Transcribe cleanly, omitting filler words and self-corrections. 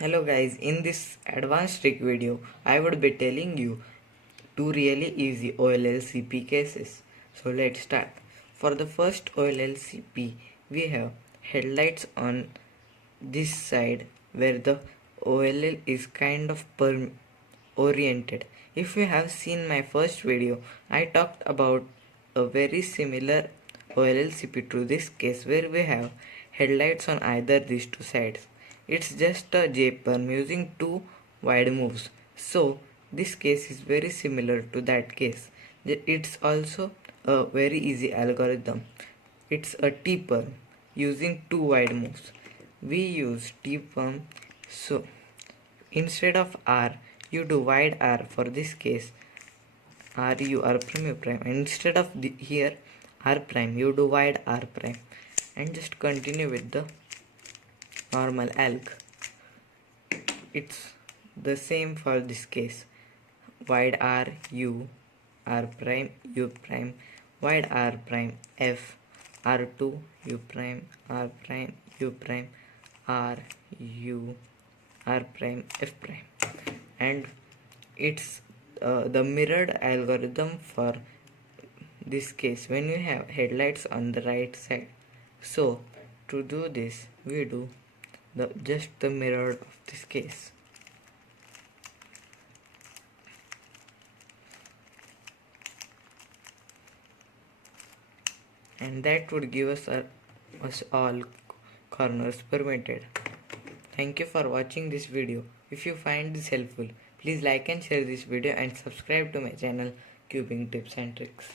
Hello guys, in this advanced trick video, I would be telling you two really easy OLLCP cases. So let's start. For the first OLLCP, we have headlights on this side where the OLL is kind of oriented. If you have seen my first video, I talked about a very similar OLLCP to this case where we have headlights on either these two sides. It's just a J-perm using two wide moves. So this case is very similar to that case. It's also a very easy algorithm. It's a T-perm using two wide moves. We use T-perm, so instead of R you do wide R. For this case R U R prime U prime, and instead of here R prime you do wide R prime, and just continue with the normal alg. It's the same for this case. Wide R U R prime U prime, wide R prime F R2 U prime R prime U prime R U R prime F prime, and it's the mirrored algorithm for this case when you have headlights on the right side. So to do this we do just the mirror of this case, and that would give us all corners permitted. Thank you for watching this video. If you find this helpful, please like and share this video and subscribe to my channel Cubing Tips and Tricks.